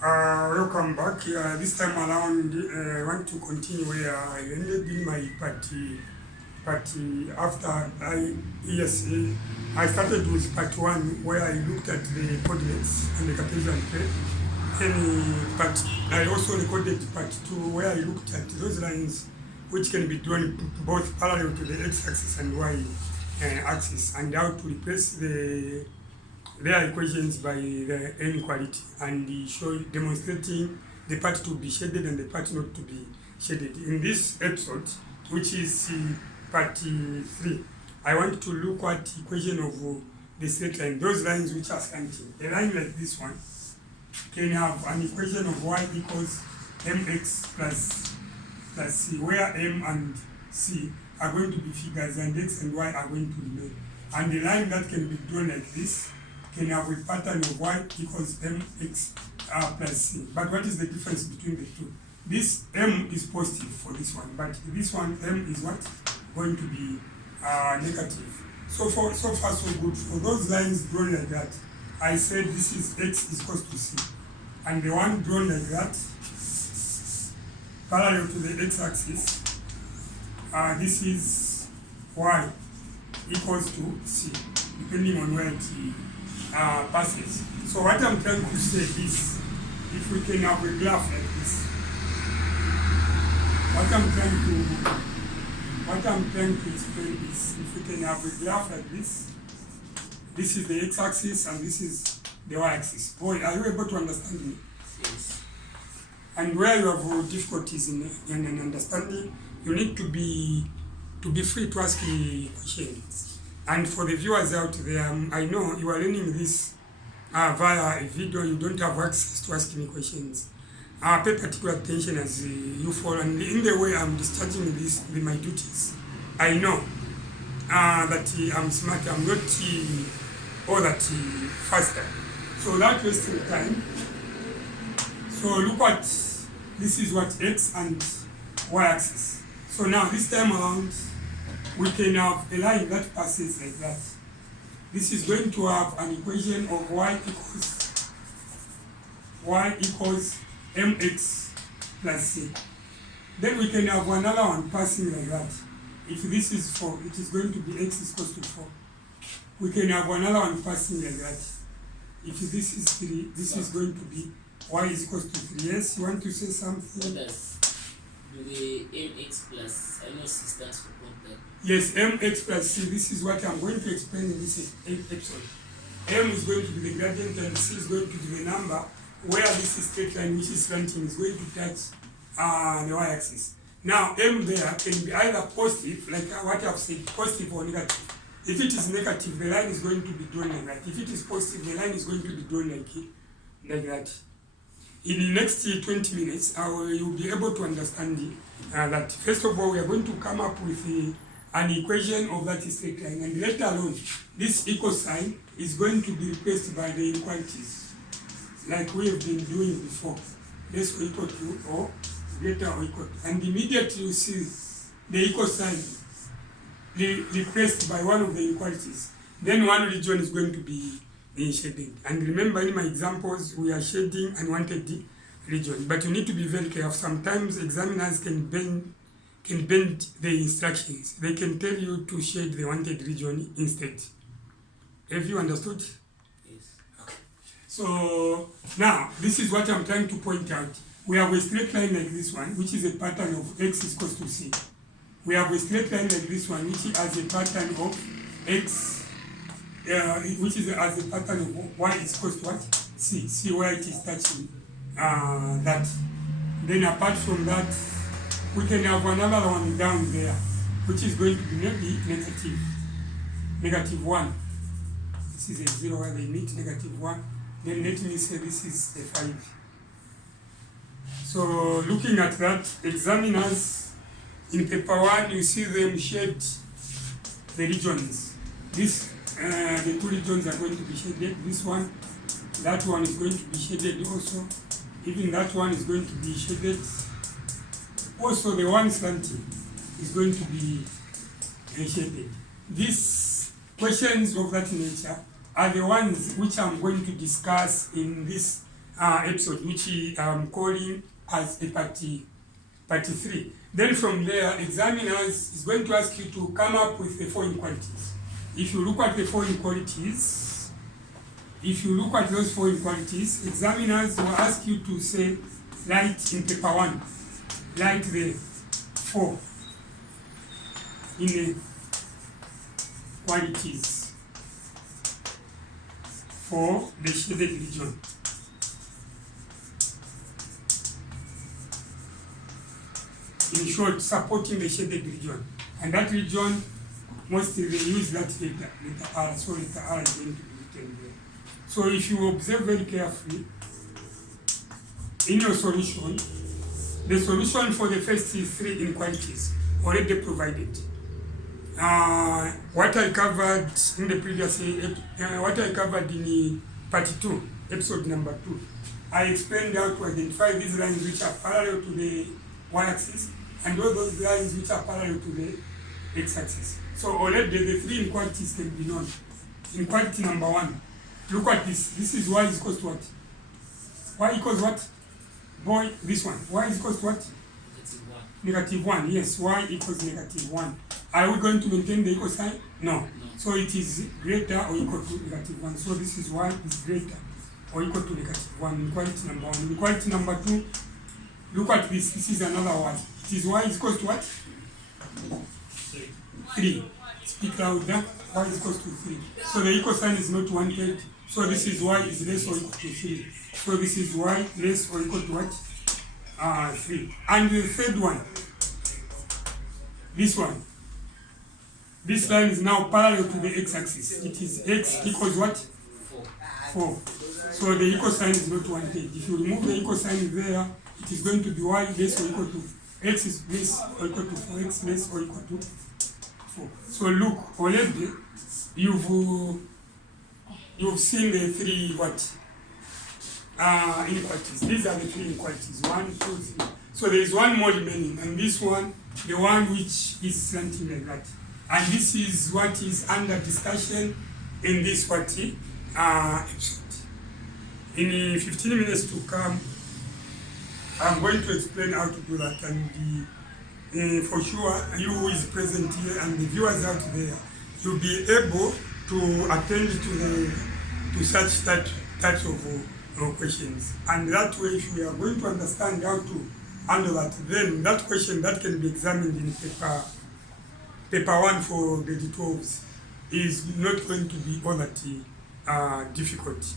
Welcome back. This time around, I want to continue where I ended in my party. After I started with part 1 where I looked at the coordinates and the Cartesian plane. But I also recorded part 2 where I looked at those lines which can be drawn both parallel to the x-axis and y-axis, and how to replace their equations by the inequality, and demonstrating the part to be shaded and the part not to be shaded. In this episode, which is part 3, I want to look at the equation of the straight line, those lines which are slanting. A line like this one can have an equation of y equals mx plus c, where m and c are going to be figures and x and y are going to remain. And the line that can be drawn like this can have a pattern of y equals mx plus c. But what is the difference between the two? This m is positive for this one, but this one m is what? Going to be negative. So far so good. For those lines drawn like that, I said this is x is equals to c. And the one drawn like that, parallel to the x-axis, this is y equals to c, depending on where it passes. So what I'm trying to say is, if we can have a graph like this, what I'm trying to explain is, if we can have a graph like this is the x-axis and this is the y-axis. Boy, are you able to understand me? Yes. And where you have difficulties in understanding, you need to be free to ask me questions. And for the viewers out there, I know you are learning this via a video. You don't have access to ask me questions. Pay particular attention as you follow. And in the way I'm discharging my duties, I know that I'm smart. I'm not all that faster. So without wasting time, so look at, this is what x and y-axis. So now this time around, we can have a line that passes like that. This is going to have an equation of y equals mx plus c. Then we can have another one passing like that. If this is 4, it is going to be x is equals to 4. We can have another one passing like that. If this is 3, this is going to be y is equals to 3. Yes, you want to say something? What does the mx plus, I know c stands for quantity. Yes, mx plus c, this is what I'm going to explain in this episode. M is going to be the gradient and c is going to be the number where this is straight line, which is slanting, is going to touch the y-axis. Now, m there can be either positive, like what I've said, positive or negative. If it is negative, the line is going to be drawn like that. If it is positive, the line is going to be drawn like that. In the next 20 minutes, you'll be able to understand that. First of all, we are going to come up with an equation of that straight line, and later on, this equal sign is going to be replaced by the inequalities, like we have been doing before. Less or equal to, or greater or equal to. And immediately you see the equal sign replaced by one of the inequalities, then one region is going to be shading. And remember, in my examples, we are shading unwanted region. But you need to be very careful. Sometimes examiners can bend the instructions. They can tell you to shade the wanted region instead. Have you understood? Yes. Okay. So now, this is what I'm trying to point out. We have a straight line like this one, which is a pattern of x is equals to c. We have a straight line like this one, which has a pattern of x, which is as a pattern of y is equals to what? C. See where it is touching that. Then apart from that, we can have another one down there, which is going to be maybe negative 1. This is a 0 where they meet, negative 1. Then let me say this is a 5. So looking at that, examiners in paper 1, you see them shade the regions. The two regions are going to be shaded. This one, that one is going to be shaded also. Even that one is going to be shaded. Also, the one slanting is going to be shaded. These questions of that nature are the ones which I'm going to discuss in this episode, which I'm calling as a part 3. Then from there, examiners is going to ask you to come up with the 4 inequalities. If you look at the 4 inequalities, if you look at those 4 inequalities, examiners will ask you to say, write in paper 1, write the 4 inequalities for the shaded region. In short, supporting the shaded region. And that region, mostly they use that letter R, so letter R is going to be written there. So if you observe very carefully, in your solution, the solution for the first 3 inequalities already provided. What I covered in the previous, what I covered in part 2, episode number 2, I explained how to identify these lines which are parallel to the y-axis and all those lines which are parallel to the x-axis. So already the 3 inequalities can be known. Inequality number 1, look at this. This is y is equals to what? Y equals what? Boy, this one. Y is equals to what? Negative 1. Yes, y equals negative 1. Are we going to maintain the equal sign? No. So it is greater or equal to negative 1. So this is y is greater or equal to negative 1. Inequality number 1. Inequality number 2, look at this. This is another y. It is y is equals to what? 3. Speak louder. Y is equals to 3. So the equal sign is not 130. So this is y is less or equal to 3. So this is y less or equal to what? 3. And the third one, this one. This line is now parallel to the x-axis. It is x equals what? 4. So the equal sign is not 130. If you remove the equal sign there, it is going to be y less or equal to x is less or equal to 4, x less or equal to 4. So look, already you've seen the 3 what? Inequalities. These are the 3 inequalities. 1, 2, 3. So there is one more remaining, and this one, the one which is slanting like that. And this is what is under discussion in this episode. In 15 minutes to come, I'm going to explain how to do that, and for sure, you who is present here and the viewers out there, you'll be able to attend to such types of questions. And that way, if we are going to understand how to handle that, then that question that can be examined in paper 1 for grade 12s is not going to be all that difficult.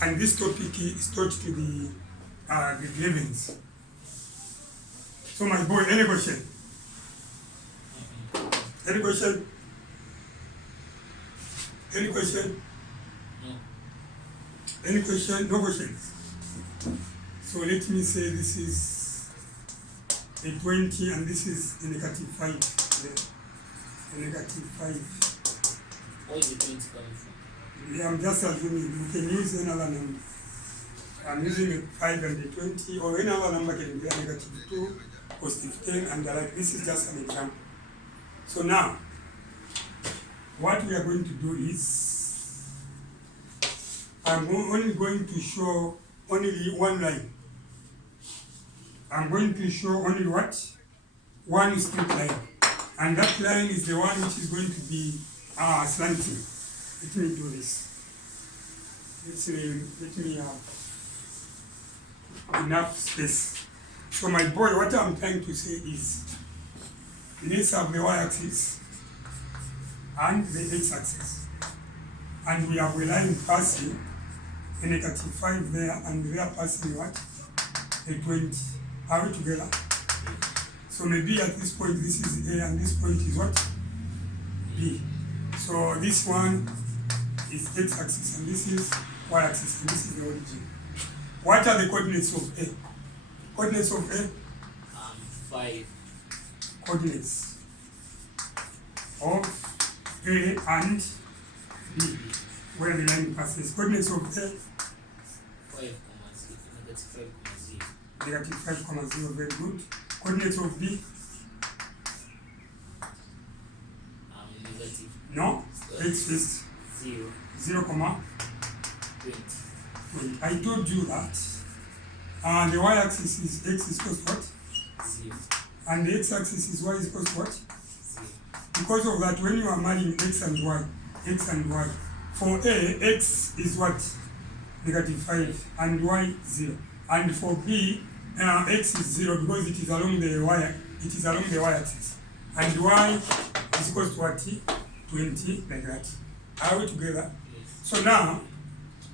And this topic is taught to the grade 11s. So my boy, any question? Any question? Any question? No. Any question? No questions. So let me say this is a 20 and this is a negative 5. A negative 5. Where is the 20 coming from? Yeah, I'm just assuming you can use another number. I'm using a 5 and a 20, or any other number can be a negative 2, positive 10, and like this is just an example. So now, what we are going to do is, I'm only going to show only one line. I'm going to show only what? One straight line. And that line is the one which is going to be slanting. Let me do this. Let me have enough space. So my boy, what I'm trying to say is, let's have the y-axis and the x-axis. And we have a line passing a negative 5 there, and we are passing what? A 20. Are we together? So maybe at this point this is A and this point is what? B. So this one is x-axis and this is y-axis and this is the origin. What are the coordinates of A? Coordinates of A? 5. Coordinates of A and B, where the line passes. Coordinates of A? 5, negative 5, negative 5, 0, very good. Coordinates of B? negative. No, x is 0, 0, 20. 20. I told you that the y-axis is x is equals to what? 0. And the x-axis is y is equals to what? 0. Because of that, when you are marrying x and y, for A, x is what? -5, and y 0. And for B, x is 0 because it is along the y-axis. And y is equals to what? 20, like that. Are we together? Yes. So now,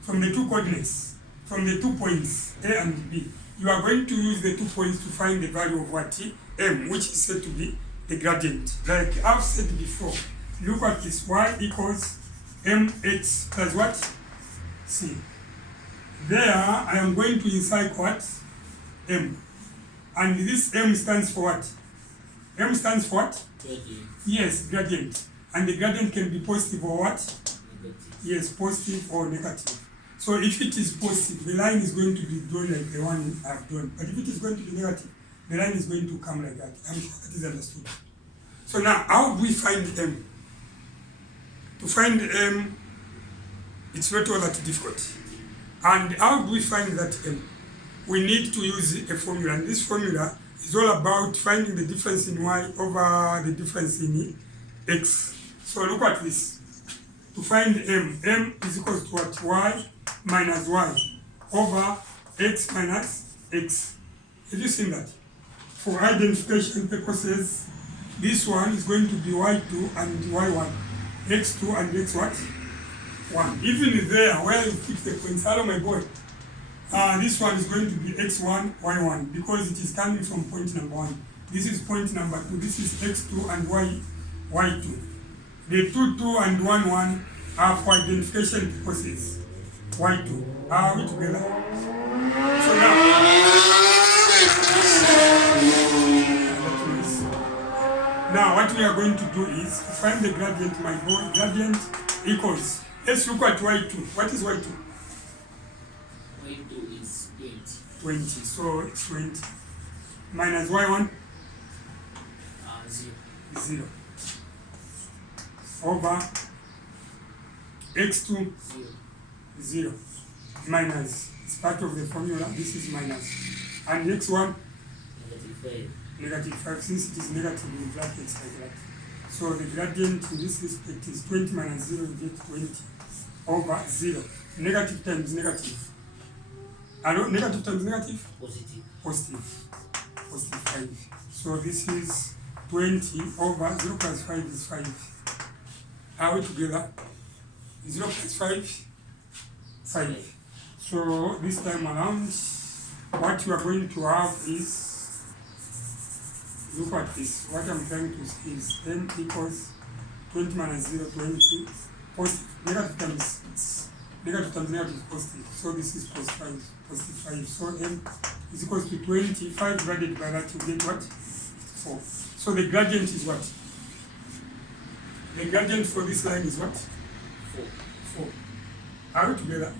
from the two coordinates, from the 2 points, A and B, you are going to use the 2 points to find the value of what? M, which is said to be the gradient. Like I've said before, look at this, y equals mx plus what? C. There, I am going to insert what? M. And this M stands for what? M stands for what? Gradient. Yes, gradient. And the gradient can be positive or what? Negative. Yes, positive or negative. So if it is positive, the line is going to be drawn like the one I've drawn. But if it is going to be negative, the line is going to come like that. I'm sure that is understood. So now, how do we find M? To find M, it's not all that difficult. And how do we find that M? We need to use a formula, and this formula is all about finding the difference in y over the difference in x. So look at this. To find M is equal to what? Y minus y over x minus x. Have you seen that? For identification purposes, this one is going to be y2 and y1, x2 and x what? 1. Even there, where you keep the points, hello my boy, this one is going to be x1, y1, because it is coming from point number 1. This is point number 2, this is x2 and y2. The 2, 2 and 1, 1 are for identification purposes. y2. Are we together? So now what we are going to do is to find the gradient, my boy. Gradient equals, let's look at y2. What is y2? Y2 is 20. 20, so it's 20. Minus y1? 0. 0. Over x2? 0. 0. Minus, it's part of the formula, this is minus. And x1? -5. -5, since it is negative in brackets like that. So the gradient in this respect is 20 minus 0, you get 20 over 0. Negative times negative. Negative times negative? Positive. Positive. Positive 5. So this is 20 over 0 plus 5 is 5. Are we together? 0 plus 5? 5. So this time around, what you are going to have is, look at this. What I'm trying to say is m equals 20 minus 0, 20. Positive, negative times negative positive. So this is positive 5. So m is equals to 25 divided by that, you get what? 4. So the gradient is what? The gradient for this line is what? 4. Are we together?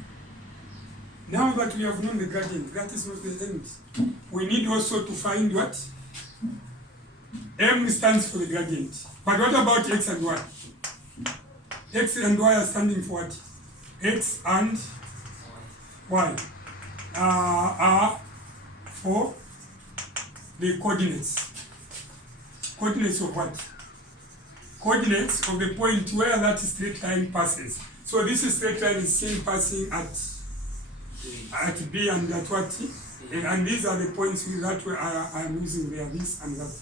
Now that we have known the gradient, that is not the end. We need also to find what? M stands for the gradient. But what about x and y? X and y are standing for what? X and y are for the coordinates. Coordinates of what? Coordinates of the point where that straight line passes. So this straight line is seen passing at B and at what? And these are the points that I am using there, this and that.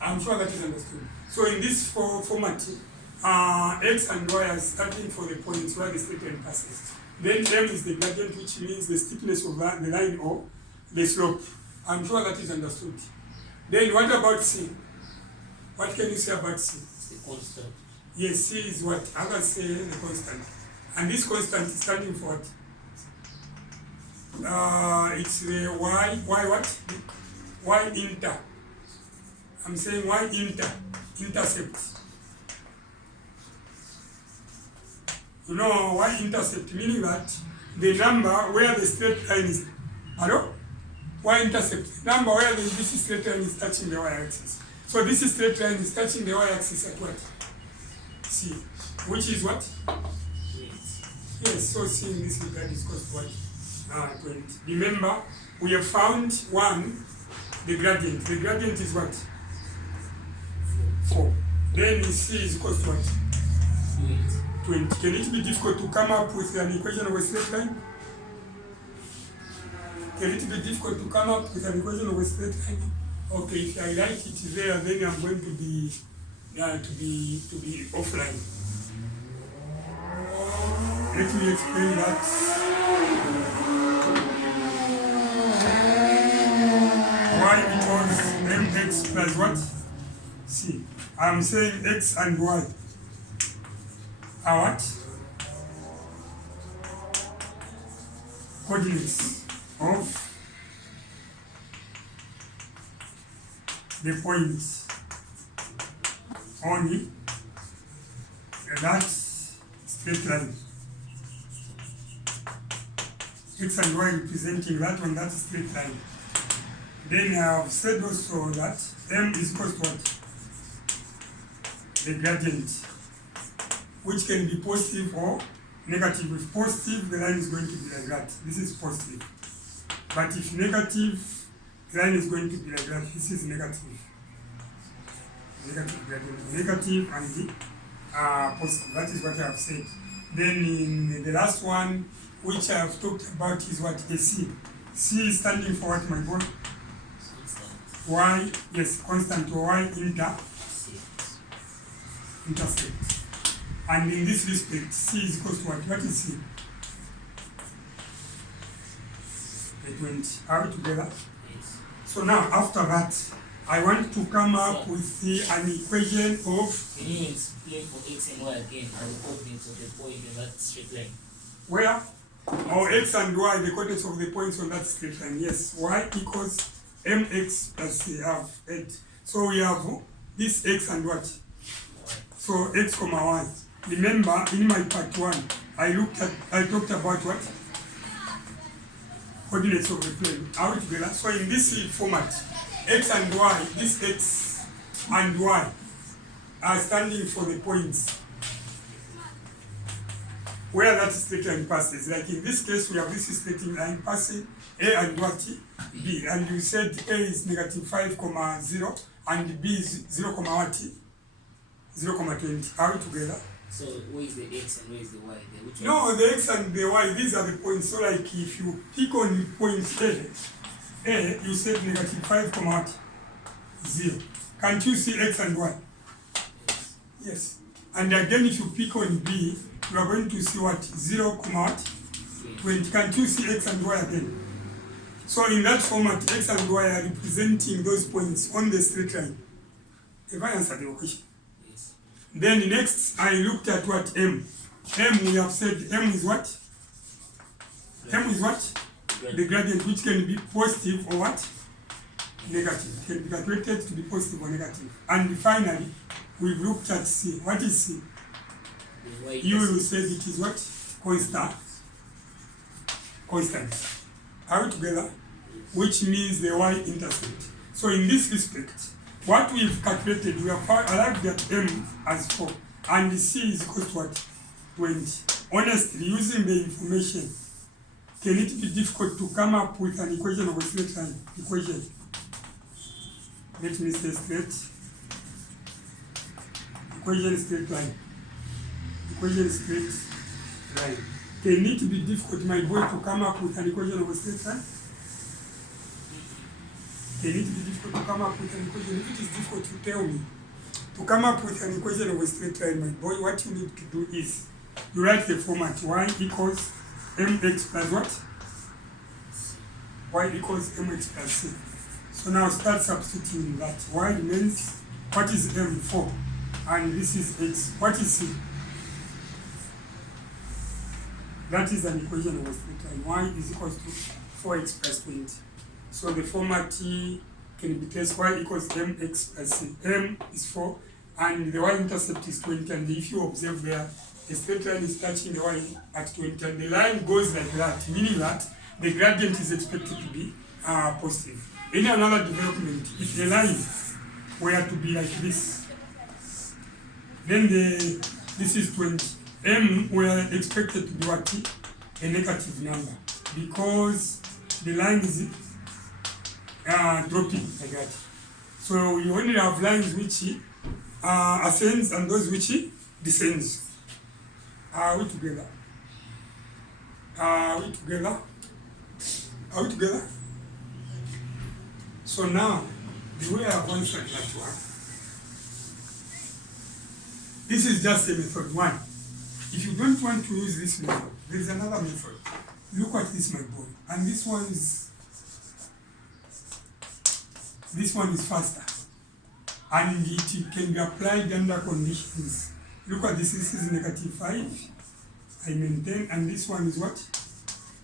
I'm sure that is understood. So in this format, x and y are starting for the points where the straight line passes. Then m is the gradient, which means the steepness of the line or the slope. I'm sure that is understood. Then what about c? What can you say about c? It's the constant. Yes, c is what? Others say the constant. And this constant is standing for what? It's the y what? Y inter. I'm saying y intercept. You know, y intercept, meaning that the number where the straight line is, hello? Y intercept, number where this straight line is touching the y-axis. So this straight line is touching the y-axis at what? C, which is what? Yes. Yes, so C in this regard is cosine. to what? 20. Remember, we have found 1, the gradient. The gradient is what? 4. Then C is equal to what? 20. Can it be difficult to come up with an equation of a straight line? Can it be difficult to come up with an equation of a straight line? Okay, if I write it there, then I'm going to be offline. Let me explain that. Y equals mx plus what? C. I'm saying x and y are what? Coordinates of the points on that straight line. X and y representing that on that straight line. Then I have said also that m is equal to what? The gradient, which can be positive or negative. If positive, the line is going to be like that. This is positive. But if negative, the line is going to be like that. This is negative. Negative gradient. Negative and the positive. That is what I have said. Then in the last one, which I have talked about, is what? A C. C is standing for what, my boy? Y, yes, constant, or Y intersect. And in this respect, C is equal to what? What is C? 20. Are we together? Yes. So now, after that, I want to come up with an equation of... Can you explain for x and y again and the coordinates of the point in that straight line? Where? Or x and y, the coordinates of the points on that straight line. Yes, y equals mx plus c. Have 8. So we have this x and what? So x comma y. Remember, in my part 1, I talked about what? Coordinates of the plane. Are we together? So in this format, x and y, this x and y are standing for the points where that straight line passes. Like in this case, we have this straight line passing A and what? B. And you said A is negative 5,0 and B is 0, what? 0,20. Are we together? So where is the x and where is the y? No, the x and the y, these are the points. So like if you pick on point A, you said negative 5,0. Can't you see x and y? Yes. Yes. And again, if you pick on B, you are going to see what? 0, what? 20. Can't you see x and y again? So in that format, x and y are representing those points on the straight line. Have I answered your question? Yes. Then next, I looked at what? M. M, we have said M is what? M is what? The gradient, which can be positive or what? Negative. It can be calculated to be positive or negative. And finally, we've looked at C. What is C? You will say it is what? Constant. Constant. Are we together? Which means the y-intercept. So in this respect, what we've calculated, we have arrived at M as 4, and C is equal to what? 20. Honestly, using the information, can it be difficult to come up with an equation of a straight line? Equation. Let me say straight. Equation straight line. Equation straight line. Can it be difficult, my boy, to come up with an equation of a straight line? Can it be difficult to come up with an equation? If it is difficult, you tell me. To come up with an equation of a straight line, my boy, what you need to do is you write the format y equals mx plus what? Y equals mx plus c. So now start substituting that. Y remains, what is m? 4. And this is x. What is c? That is an equation of a straight line. Y is equal to 4x plus 20. So the format can be traced y equals mx plus c. M is 4 and the y-intercept is 20. And if you observe there, the straight line is touching the y at 20. And the line goes like that, meaning that the gradient is expected to be positive. In another development, if the line were to be like this, then this is 20. M were expected to be what? a negative number because the line is dropping like that. So you only have lines which ascends and those which descends. Are we together? Are we together? Are we together? So now, the way I've answered that one, this is just a method one. If you don't want to use this method, there is another method. Look at this, my boy. And this one is faster. And it can be applied under conditions. Look at this, this is -5. I maintain, and this one is what?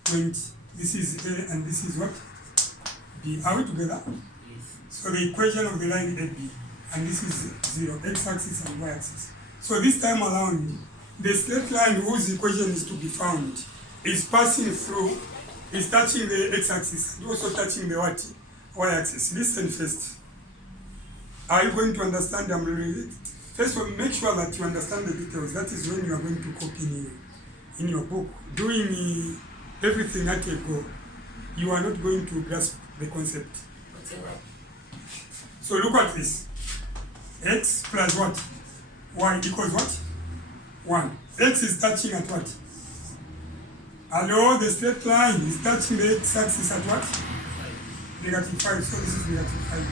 20. This is A, and this is what? B. Are we together? Yes. So the equation of the line AB, and this is 0, x-axis and y-axis. So this time around, the straight line whose equation is to be found is passing through, is touching the x-axis, and also touching the what? Y-axis. Listen first. Are you going to understand? I'm reading it. First of all, make sure that you understand the details. That is when you are going to copy in your book. Doing everything at a go, you are not going to grasp the concept. So look at this. X plus what? Y equals what? 1. X is touching at what? Hello, the straight line is touching the x-axis at what? -5. So this is -5.